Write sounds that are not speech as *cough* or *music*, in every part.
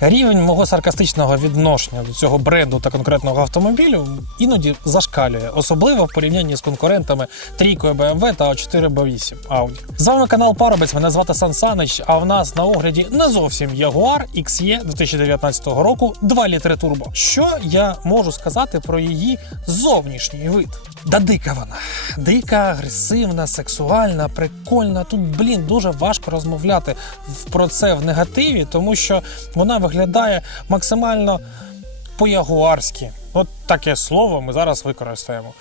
Рівень мого саркастичного відношення до цього бренду та конкретного автомобілю іноді зашкалює, особливо в порівнянні з конкурентами трійкою BMW та 4 b 8 Audi. З вами канал Парубець. Мене звати Сан Санич. А в нас на огляді не зовсім Jaguar XE 2019 року 2 літри турбо. Що я можу сказати про її зовнішній вид? Да дика вона. Дика, агресивна, сексуальна, прикольна. Тут, блін, дуже важко розмовляти про це в негативі, тому що вона виглядає максимально по-ягуарськи. От таке слово ми зараз використаємо.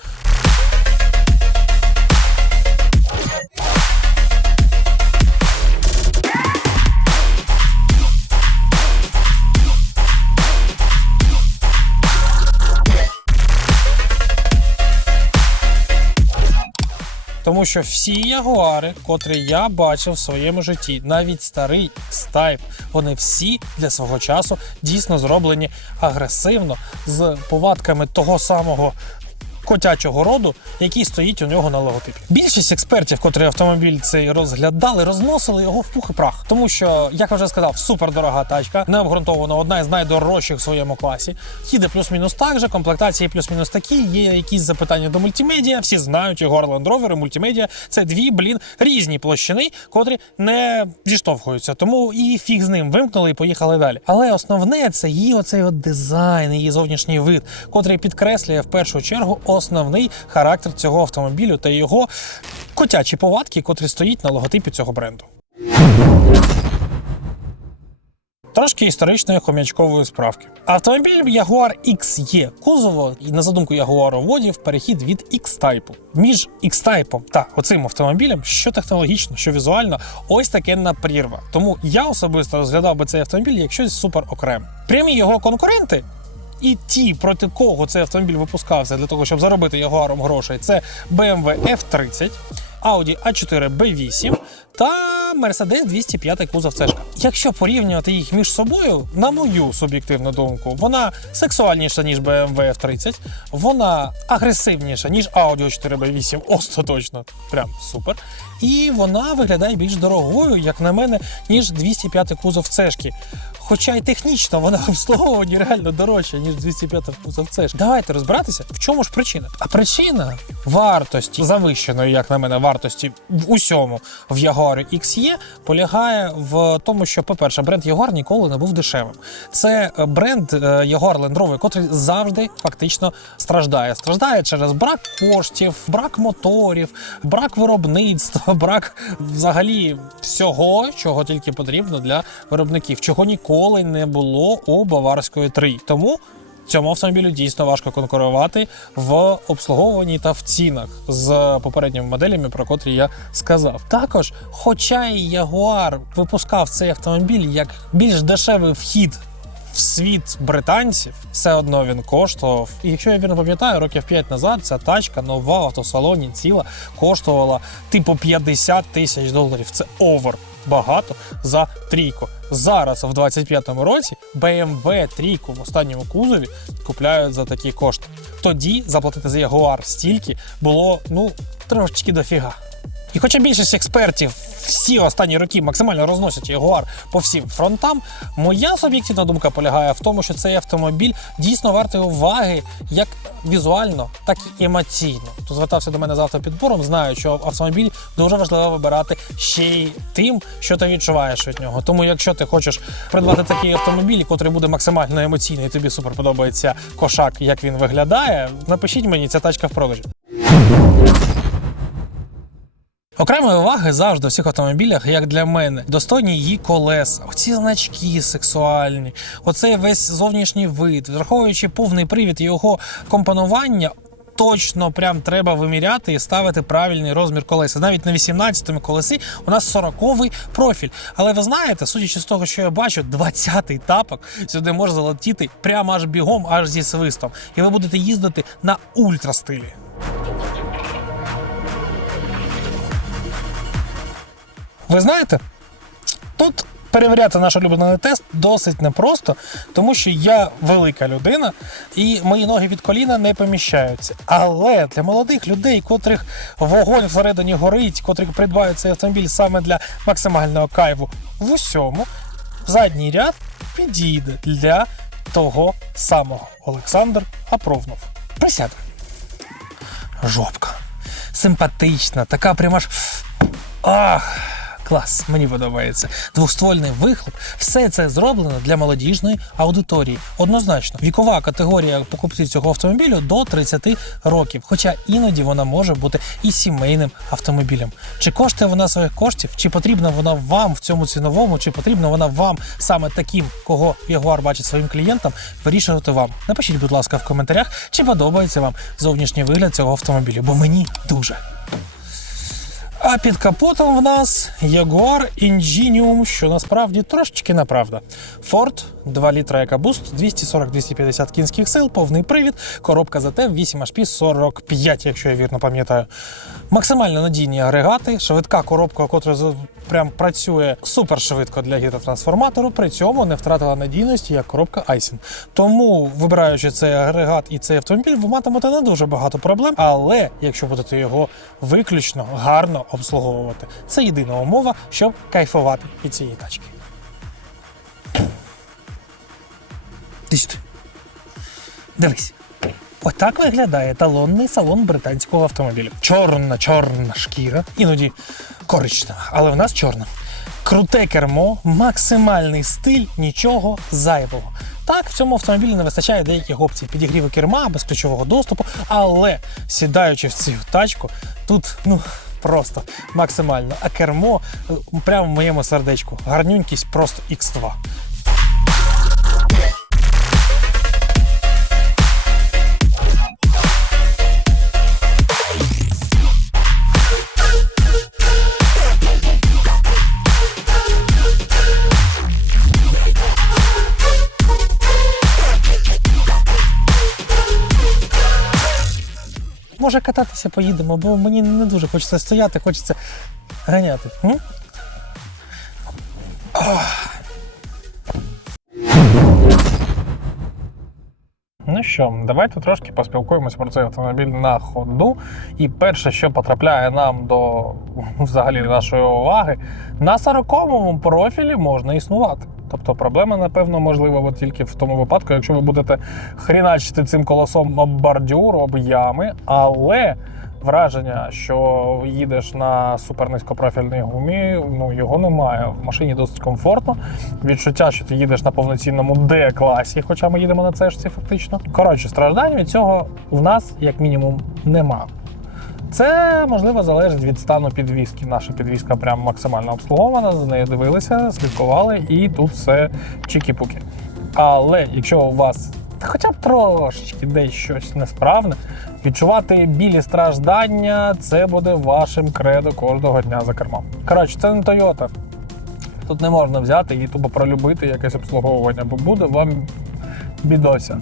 Тому що всі ягуари, котрі я бачив в своєму житті, навіть старий стайп, вони всі для свого часу дійсно зроблені агресивно з повадками того самого. Котячого роду, який стоїть у нього на логотипі. Більшість експертів, котрі автомобіль цей розглядали, розносили його в пух і прах. Тому що, як я вже сказав, супердорога тачка, необґрунтовано одна із найдорожчих в своєму класі. Їде плюс-мінус так же, комплектації плюс-мінус такі. Є якісь запитання до мультимедіа. Всі знають його Land Rover і мультимедіа. Це дві, блін, різні площини, котрі не зіштовхуються. Тому і фіг з ним вимкнули і поїхали далі. Але основне це її оцей от дизайн, її зовнішній вид, котрий підкреслює в першу чергу основний характер цього автомобілю та його котячі повадки, котрі стоїть на логотипі цього бренду. Трошки історичної хом'ячкової справки. Автомобіль Jaguar XE кузово і на задумку Jaguar вводів перехід від X-Type. Між X-Type та оцим автомобілем, що технологічно, що візуально, ось таке прірва. Тому я особисто розглядав би цей автомобіль як щось супер окреме. Прямі його конкуренти. І ті, проти кого цей автомобіль випускався для того, щоб заробити Ягуаром грошей, це BMW F30, Audi A4 B8 та Mercedes 205 кузов цешка. Якщо порівнювати їх між собою, на мою суб'єктивну думку, вона сексуальніша, ніж BMW F30, вона агресивніша, ніж Audi 4 B8, остаточно, прям супер. І вона виглядає більш дорогою, як на мене, ніж 205 кузов цешки. Хоча й технічно вона *laughs* обслуговування реально дорожча, ніж 205 кузов цешки. Давайте розбиратися, в чому ж причина. А причина вартості, завищеної, як на мене, вартості в усьому в Jaguar XE полягає в тому, що, по-перше, бренд Jaguar ніколи не був дешевим. Це е, бренд е, Jaguar Land Rover, котрий завжди фактично страждає. Страждає через брак коштів, брак моторів, брак виробництва, *laughs* брак взагалі всього, чого тільки потрібно для виробників, чого ніколи не було у Баварської 3. Тому Цьому автомобілю дійсно важко конкурувати в обслуговуванні та в цінах з попередніми моделями, про котрі я сказав. Також, хоча і Jaguar випускав цей автомобіль як більш дешевий вхід. В світ британців все одно він коштував. І якщо я вірно пам'ятаю, років 5 назад ця тачка нова автосалоні ціла коштувала типу 50 тисяч доларів. Це овер багато за трійку. Зараз, в 25-му році, BMW трійку в останньому кузові купляють за такі кошти. Тоді заплатити за Jaguar стільки було ну трошечки дофіга. І хоча більшість експертів всі останні роки максимально розносять Jaguar по всім фронтам, моя суб'єктивна думка полягає в тому, що цей автомобіль дійсно вартий уваги як візуально, так і емоційно. Хто звертався до мене з автопідбором, знаю, що автомобіль дуже важливо вибирати ще й тим, що ти відчуваєш від нього. Тому, якщо ти хочеш придбати такий автомобіль, який буде максимально емоційний, тобі супер подобається кошак, як він виглядає, напишіть мені, ця тачка в продажі. Окремої уваги завжди у всіх автомобілях, як для мене, достойні її колеса, оці значки сексуальні, оцей весь зовнішній вид, враховуючи повний привід його компонування. Точно прям треба виміряти і ставити правильний розмір колеса. Навіть на 18-му колесі у нас 40-й профіль. Але ви знаєте, судячи з того, що я бачу, 20-й тапок сюди може залетіти прямо аж бігом, аж зі свистом. І ви будете їздити на ультрастилі. Ви знаєте, тут перевіряти наш улюблений тест досить непросто, тому що я велика людина і мої ноги від коліна не поміщаються. Але для молодих людей, котрих вогонь всередині горить, котрих придбають цей автомобіль саме для максимального кайфу в усьому. задній ряд підійде для того самого Олександр Апровнов. Присяде. Жопка. Симпатична, така прямо ж. Ах! Клас, мені подобається. Двоствольний вихлоп. Все це зроблено для молодіжної аудиторії. Однозначно, вікова категорія покупців цього автомобілю до 30 років. Хоча іноді вона може бути і сімейним автомобілем. Чи коштує вона своїх коштів, чи потрібна вона вам в цьому ціновому, чи потрібна вона вам саме таким, кого Ягуар бачить своїм клієнтам, вирішувати вам. Напишіть, будь ласка, в коментарях, чи подобається вам зовнішній вигляд цього автомобіля, бо мені дуже. А під капотом в нас Jaguar Ingenium, що насправді трошечки неправда. Ford 2 літра EcoBoost, 240-250 кінських сил, повний привід, коробка ЗТ 8 HP 45, якщо я вірно пам'ятаю. Максимально надійні агрегати, швидка коробка, котра прям працює супер швидко для гідротрансформатору, при цьому не втратила надійності як коробка Aisin. Тому, вибираючи цей агрегат і цей автомобіль, ви матимете не дуже багато проблем, але якщо будете його виключно гарно обслуговувати, це єдина умова, щоб кайфувати від цієї тачки. Дивись. Отак виглядає талонний салон британського автомобіля. Чорна, чорна шкіра, іноді коричнева, але в нас чорна. Круте кермо, максимальний стиль, нічого зайвого. Так, в цьому автомобілі не вистачає деяких опцій підігріву керма, безключового доступу, але сідаючи в цю тачку, тут ну просто максимально. А кермо е, прямо в моєму сердечку. Гарнюнькість просто X2. Може кататися поїдемо, бо мені не дуже хочеться стояти, хочеться ганяти. М? Ну що, давайте трошки поспілкуємося про цей автомобіль на ходу. І перше, що потрапляє нам до взагалі нашої уваги, на 40-му профілі можна існувати. Тобто проблема, напевно, можлива тільки в тому випадку, якщо ви будете хріначити цим колесом об бордюр, об ями, але враження, що їдеш на супернизькопрофільній гумі, ну його немає. В машині досить комфортно. Відчуття, що ти їдеш на повноцінному Д-класі, хоча ми їдемо на цешці фактично. Коротше, страждань від цього в нас, як мінімум, нема. Це можливо залежить від стану підвіски. Наша підвіска прям максимально обслугована, за нею дивилися, слідкували, і тут все чікі-пуки. Але якщо у вас хоча б трошечки десь щось несправне, відчувати білі страждання це буде вашим кредо кожного дня за кермом. Коротше, це не Toyota. Тут не можна взяти і тупо пролюбити якесь обслуговування, бо буде вам бідося.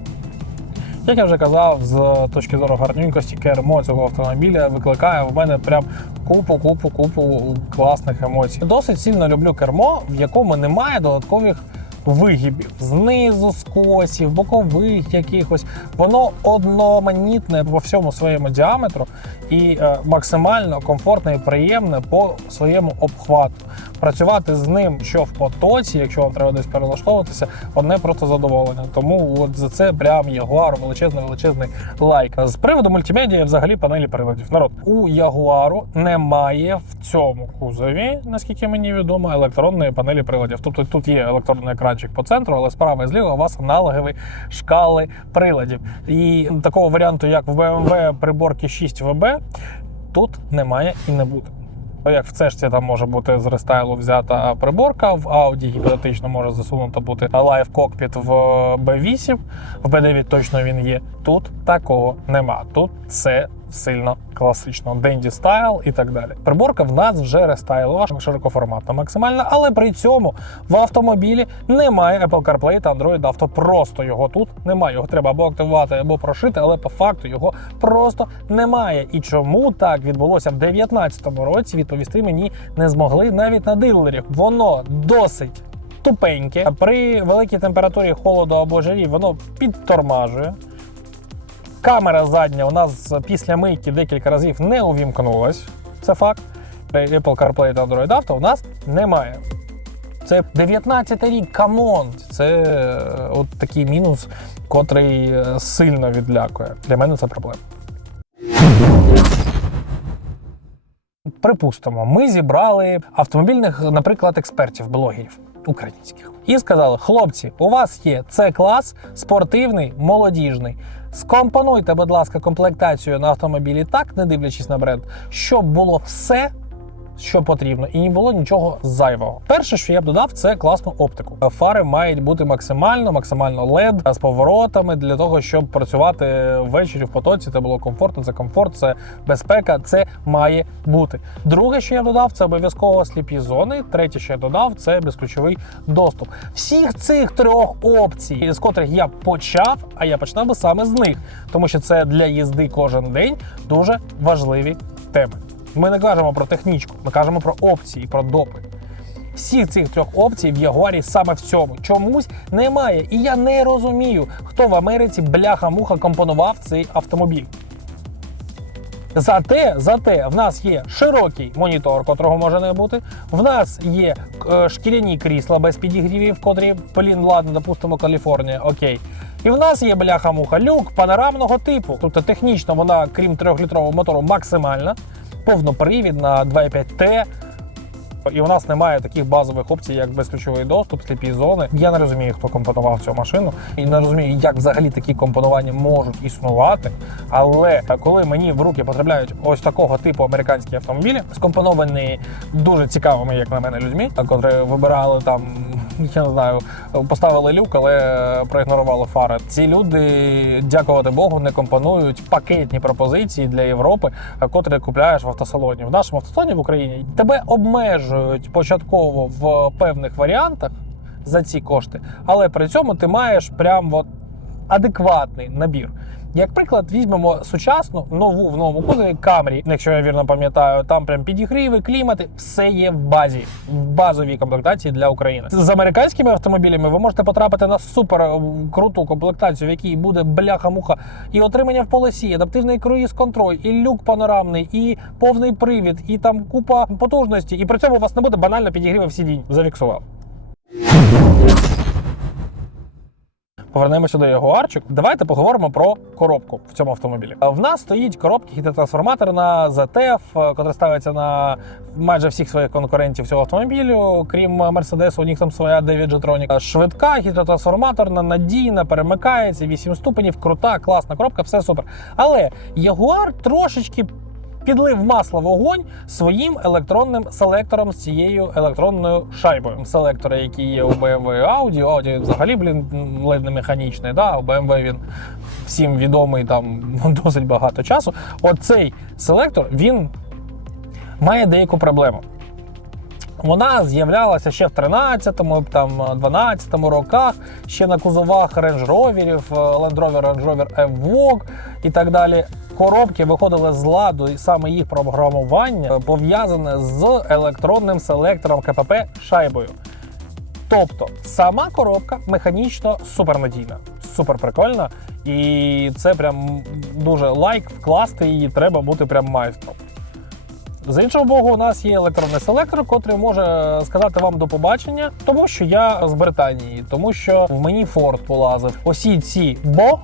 Як я вже казав, з точки зору гарненькості, кермо цього автомобіля викликає в мене прям купу, купу, купу класних емоцій. Досить сильно люблю кермо, в якому немає додаткових вигибів знизу, скосів, бокових якихось. Воно одноманітне по всьому своєму діаметру і е, максимально комфортне і приємне по своєму обхвату. Працювати з ним, що в потоці, якщо вам треба десь перелаштовуватися, одне просто задоволення. Тому от за це прям Ягуар величезний величезний лайк. З приводу мультимедіа, взагалі панелі приладів. Народ у Ягуару немає в цьому кузові, наскільки мені відомо, електронної панелі приладів. Тобто тут є електронний екранчик по центру, але справа і зліва у вас аналогові шкали приладів. І такого варіанту, як в BMW приборки 6 ВБ, тут немає і не буде. Як в цешці там може бути з рестайлу взята приборка, в Audi гіпотетично може засунуто бути Live Cockpit в B8, в B9 точно він є. Тут такого нема. Тут це сильно класично. Денді стайл і так далі. Приборка в нас вже рестайлова, широкоформатна максимальна, але при цьому в автомобілі немає Apple CarPlay та Android Auto. Просто його тут немає. Його треба або активувати, або прошити, але по факту його просто немає. І чому так відбулося в 2019 році? Відповісти мені не змогли навіть на дилері. Воно досить. Тупеньке при великій температурі холоду або жарі воно підтормажує. Камера задня у нас після мийки декілька разів не увімкнулась. Це факт. Apple CarPlay та Android Auto у нас немає. Це 19 рік, камон. Це е, от такий мінус, котрий е, сильно відлякує. Для мене це проблема. Припустимо, ми зібрали автомобільних, наприклад, експертів, блогерів українських, і сказали: хлопці, у вас є це клас спортивний, молодіжний. Скомпонуйте, будь ласка, комплектацію на автомобілі так, не дивлячись на бренд, щоб було все. Що потрібно, і не було нічого зайвого. Перше, що я б додав, це класну оптику. Фари мають бути максимально, максимально LED з поворотами для того, щоб працювати ввечері в потоці. Це було комфортно, це комфорт, це безпека. Це має бути. Друге, що я додав, це обов'язково сліпі зони. Третє, що я додав, це безключовий доступ. Всіх цих трьох опцій, з котрих я почав, а я починав би саме з них, тому що це для їзди кожен день дуже важливі теми. Ми не кажемо про технічку, ми кажемо про опції, про допи. Всіх цих трьох опцій в Ягуарі саме в цьому чомусь немає. І я не розумію, хто в Америці бляха-муха компонував цей автомобіль. Зате, зате в нас є широкий монітор, котрого може не бути. В нас є е, шкіряні крісла без підігрівів, котрі, блін, ладно, допустимо, Каліфорнія, окей. І в нас є бляха-муха люк панорамного типу. Тобто технічно вона, крім 3-літрового мотору, максимальна, повнопривідна 2,5T. І у нас немає таких базових опцій, як безключовий доступ, сліпі зони. Я не розумію, хто компонував цю машину, і не розумію, як взагалі такі компонування можуть існувати. Але коли мені в руки потрапляють ось такого типу американські автомобілі, скомпоновані дуже цікавими, як на мене, людьми, котрі вибирали там, я не знаю, поставили люк, але проігнорували фари. Ці люди, дякувати Богу, не компонують пакетні пропозиції для Європи, котрі купляєш в автосалоні. В нашому автосалоні в Україні тебе обмежують початково в певних варіантах за ці кошти, але при цьому ти маєш прям от адекватний набір. Як приклад, візьмемо сучасну нову в новому кузові Camry, якщо я вірно пам'ятаю, там прям підігріви, клімати, все є в базі, в базовій комплектації для України. З американськими автомобілями ви можете потрапити на супер е, круту комплектацію, в якій буде бляха-муха, і отримання в полосі, адаптивний круїз контроль, і люк панорамний, і повний привід, і там купа потужності. І при цьому у вас не буде банально підігрівів сидінь. Зафіксував. Повернемося до Ягуарчик. Давайте поговоримо про коробку в цьому автомобілі. В нас стоїть коробки гідротрансформатор на ZF, котра ставиться на майже всіх своїх конкурентів цього автомобілю, крім Мерседесу, у них там своя 9 Jetronic. Швидка, гідротрансформаторна, надійна, перемикається, 8 ступенів, крута, класна коробка, все супер. Але Ягуар трошечки підлив масло в вогонь своїм електронним селектором з цією електронною шайбою. Селектори, які є у BMW Audi. Audi взагалі, блін, ледь не механічний. Да? У BMW він всім відомий там *laughs* досить багато часу. Оцей селектор він має деяку проблему. Вона з'являлася ще в 13-му, там 12-му роках, ще на кузовах Range Roverів, Land Rover, Range Rover Evoque і так далі. Коробки виходили з ладу, і саме їх програмування пов'язане з електронним селектором КПП шайбою. Тобто сама коробка механічно супернадійна, супер прикольна, і це прям дуже лайк, вкласти її треба бути прям майстром. З іншого боку, у нас є електронний селектор, котрий може сказати вам до побачення, тому що я з Британії, тому що в мені Ford полазив. Усі ці бо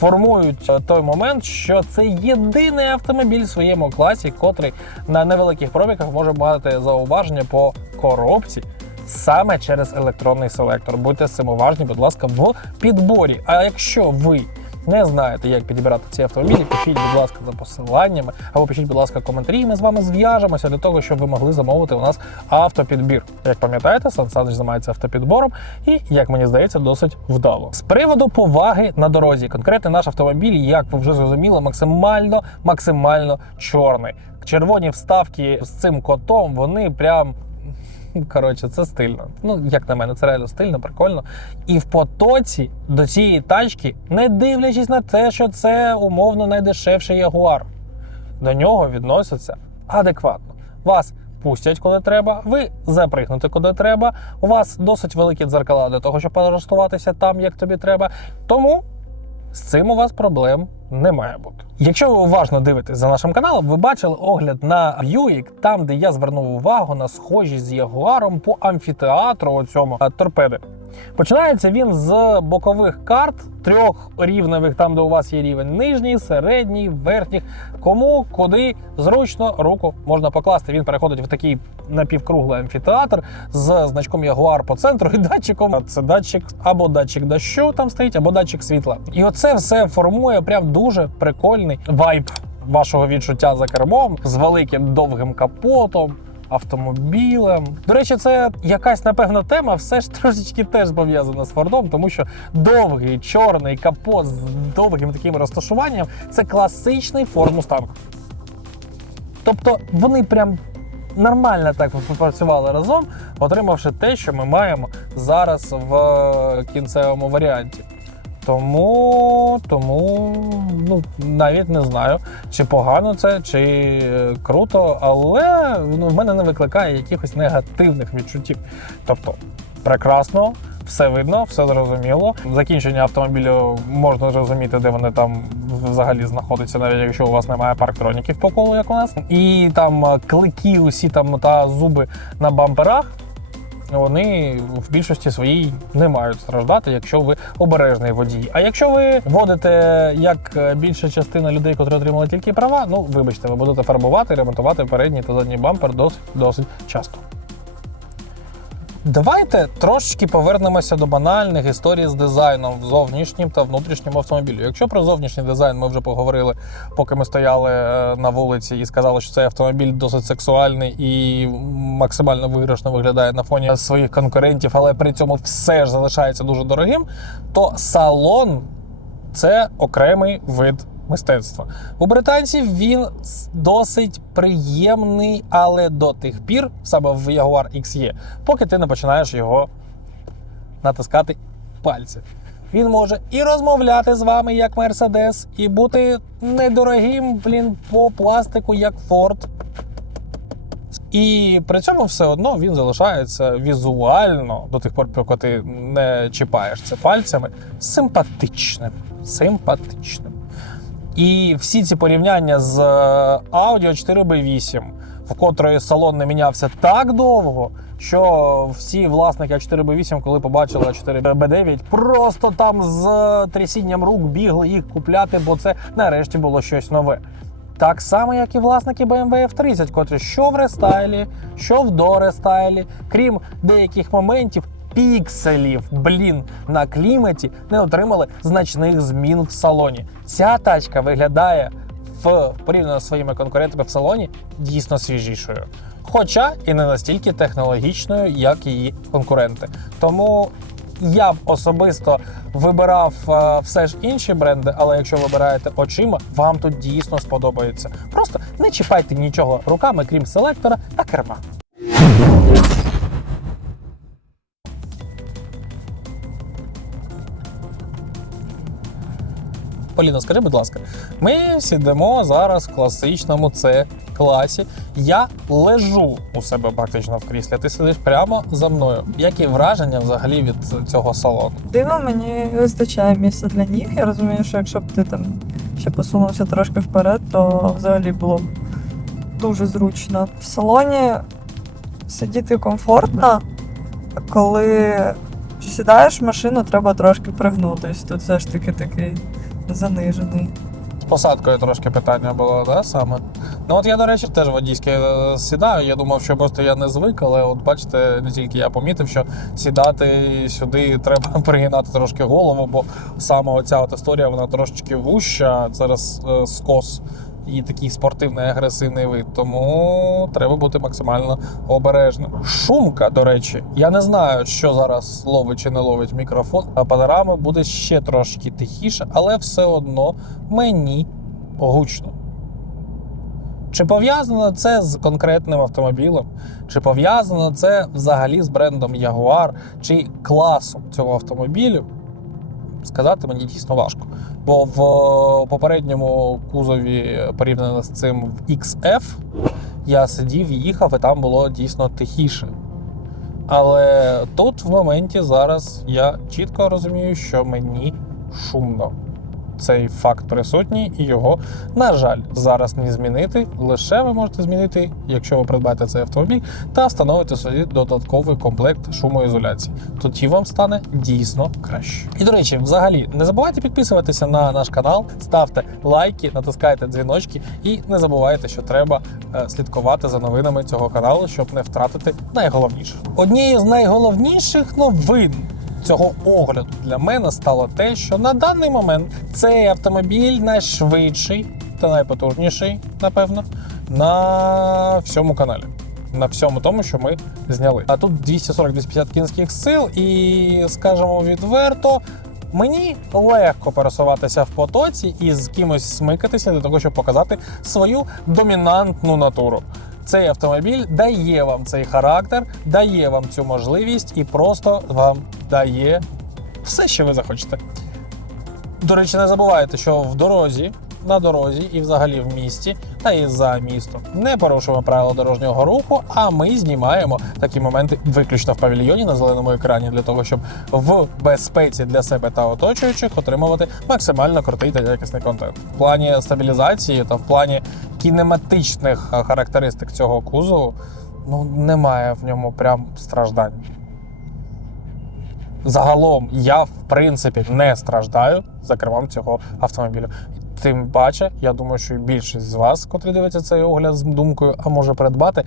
формують той момент, що це єдиний автомобіль в своєму класі, котрий на невеликих пробігах може мати зауваження по коробці. Саме через електронний селектор. Будьте з цим уважні, будь ласка, в підборі. А якщо ви не знаєте, як підібрати ці автомобілі, пишіть, будь ласка, за посиланнями, або пишіть, будь ласка, коментарі, і ми з вами зв'яжемося для того, щоб ви могли замовити у нас автопідбір. Як пам'ятаєте, Сан Саныч займається автопідбором, і як мені здається, досить вдало. З приводу поваги на дорозі, конкретно наш автомобіль, як ви вже зрозуміли, максимально максимально чорний. Червоні вставки з цим котом, вони прям. *laughs* Коротше, це стильно. Ну, як на мене, це реально стильно, прикольно. І в потоці до цієї тачки, не дивлячись на те, що це умовно найдешевший ягуар, до нього відносяться адекватно. Вас пустять, коли треба, ви запригнете, куди треба. У вас досить великі дзеркала для того, щоб перелаштуватися там, як тобі треба. Тому з цим у вас проблем не має бути. Якщо ви уважно дивитесь за нашим каналом, ви бачили огляд на Buick, там де я звернув увагу на схожість з Ягуаром по амфітеатру оцьому цьому торпеди. Починається він з бокових карт трьох рівневих, там де у вас є рівень нижній, середній, верхній. Кому куди зручно руку можна покласти. Він переходить в такий напівкруглий амфітеатр з значком Ягуар по центру і датчиком. Це датчик або датчик дощу там стоїть, або датчик світла. І оце все формує прям дуже прикольний вайб вашого відчуття за кермом з великим довгим капотом. Автомобілем. До речі, це якась напевно тема, все ж трошечки теж пов'язана з Фордом, тому що довгий чорний капот з довгим таким розташуванням це класичний Ford Mustang. Тобто вони прям нормально так попрацювали разом, отримавши те, що ми маємо зараз в кінцевому варіанті. Тому, тому ну навіть не знаю, чи погано це, чи е, круто, але ну, в мене не викликає якихось негативних відчуттів. Тобто, прекрасно, все видно, все зрозуміло. Закінчення автомобілю можна зрозуміти, де вони там взагалі знаходяться, навіть якщо у вас немає парктроніків по колу, як у нас. І там е, клики, усі там та зуби на бамперах вони в більшості своїй не мають страждати, якщо ви обережний водій. А якщо ви водите як е, більша частина людей, котрі отримали тільки права, ну вибачте, ви будете фарбувати, ремонтувати передній та задній бампер досить досить часто. Давайте трошечки повернемося до банальних історій з дизайном в зовнішнім та внутрішньому автомобілю. Якщо про зовнішній дизайн ми вже поговорили, поки ми стояли е, на вулиці і сказали, що цей автомобіль досить сексуальний і максимально виграшно виглядає на фоні своїх конкурентів, але при цьому все ж залишається дуже дорогим, то салон це окремий вид мистецтва. У британців він досить приємний, але до тих пір, саме в Jaguar XE, поки ти не починаєш його натискати пальці. Він може і розмовляти з вами як Мерседес, і бути недорогим, блін, по пластику, як Ford. І при цьому все одно він залишається візуально до тих пор, поки ти не чіпаєш це пальцями, симпатичним. Симпатичним. І всі ці порівняння з Audi 4B8, в котрої салон не мінявся так довго, що всі власники А4Б8, коли побачили А4Б9, просто там з трясінням рук бігли їх купляти, бо це нарешті було щось нове. Так само, як і власники BMW F30, котрі що в рестайлі, що в дорестайлі, крім деяких моментів, пікселів, блін, на кліматі не отримали значних змін в салоні. Ця тачка виглядає в порівняно з своїми конкурентами в салоні дійсно свіжішою. Хоча і не настільки технологічною, як її конкуренти. Тому я б особисто вибирав е, все ж інші бренди, але якщо вибираєте очима, вам тут дійсно сподобається. Просто не чіпайте нічого руками, крім селектора та керма. Поліна, скажи, будь ласка, ми сидимо зараз в класичному С класі. Я лежу у себе практично в кріслі. Ти сидиш прямо за мною. Які враження взагалі від цього салону? Диво, мені вистачає місця для ніг. Я розумію, що якщо б ти там ще посунувся трошки вперед, то взагалі було б дуже зручно. В салоні сидіти комфортно, коли сідаєш в машину, треба трошки пригнутись. Тут все ж таки такий занижений. З посадкою трошки питання було, да, саме? Ну от я, до речі, теж водійське е, сідаю. Я думав, що просто я не звик, але от бачите, не тільки я помітив, що сідати сюди треба *laughs* пригинати трошки голову, бо саме оця от історія вона трошечки вуща, зараз е, скос і такий спортивний агресивний вид. Тому треба бути максимально обережним. Шумка, до речі, я не знаю, що зараз ловить чи не ловить мікрофон. А панорами буде ще трошки тихіше, але все одно мені гучно. Чи пов'язано це з конкретним автомобілем? Чи пов'язано це взагалі з брендом Jaguar чи класом цього автомобілю? Сказати мені дійсно важко. Бо в попередньому кузові, порівняно з цим в XF, я сидів, їхав, і там було дійсно тихіше. Але тут в моменті зараз я чітко розумію, що мені шумно. Цей факт присутній, і його, на жаль, зараз не змінити. Лише ви можете змінити, якщо ви придбаєте цей автомобіль, та встановити собі додатковий комплект шумоізоляції. Тоді вам стане дійсно краще. І до речі, взагалі, не забувайте підписуватися на наш канал, ставте лайки, натискайте дзвіночки і не забувайте, що треба е, слідкувати за новинами цього каналу, щоб не втратити найголовніше. Однією з найголовніших новин цього огляду для мене стало те, що на даний момент цей автомобіль найшвидший та найпотужніший, напевно, на всьому каналі. На всьому тому, що ми зняли. А тут 240-250 кінських сил, і скажемо відверто, мені легко пересуватися в потоці і з кимось смикатися для того, щоб показати свою домінантну натуру. Цей автомобіль дає вам цей характер, дає вам цю можливість і просто вам дає все, що ви захочете. До речі, не забувайте, що в дорозі, на дорозі і взагалі в місті та і за містом не порушуємо правила дорожнього руху, а ми знімаємо такі моменти виключно в павільйоні на зеленому екрані для того, щоб в безпеці для себе та оточуючих отримувати максимально крутий та якісний контент. В плані стабілізації та в плані кінематичних характеристик цього кузову ну немає в ньому прям страждань. Загалом я в принципі не страждаю за кермом цього автомобілю. Тим паче, я думаю, що і більшість з вас, котрі дивиться цей огляд з думкою, а може придбати,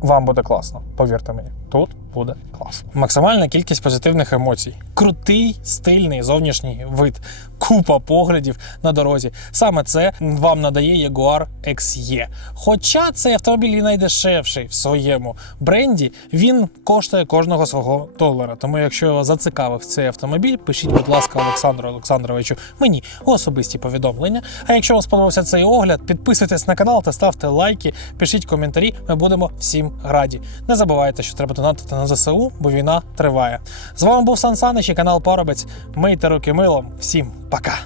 вам буде класно. Повірте мені, тут буде класно. Максимальна кількість позитивних емоцій, крутий стильний зовнішній вид, купа поглядів на дорозі. Саме це вам надає Jaguar XE. Хоча цей автомобіль і найдешевший в своєму бренді, він коштує кожного свого долара. Тому, якщо вас зацікавив цей автомобіль, пишіть, будь ласка, Олександру Олександровичу мені особисті повідомлення. А якщо вам сподобався цей огляд, підписуйтесь на канал та ставте лайки, пишіть коментарі. Ми будемо всім раді. Не забувайте, що треба подонатити на ЗСУ, бо війна триває. З вами був Сан Санич і канал Паробець. Мийте руки милом. Всім пока.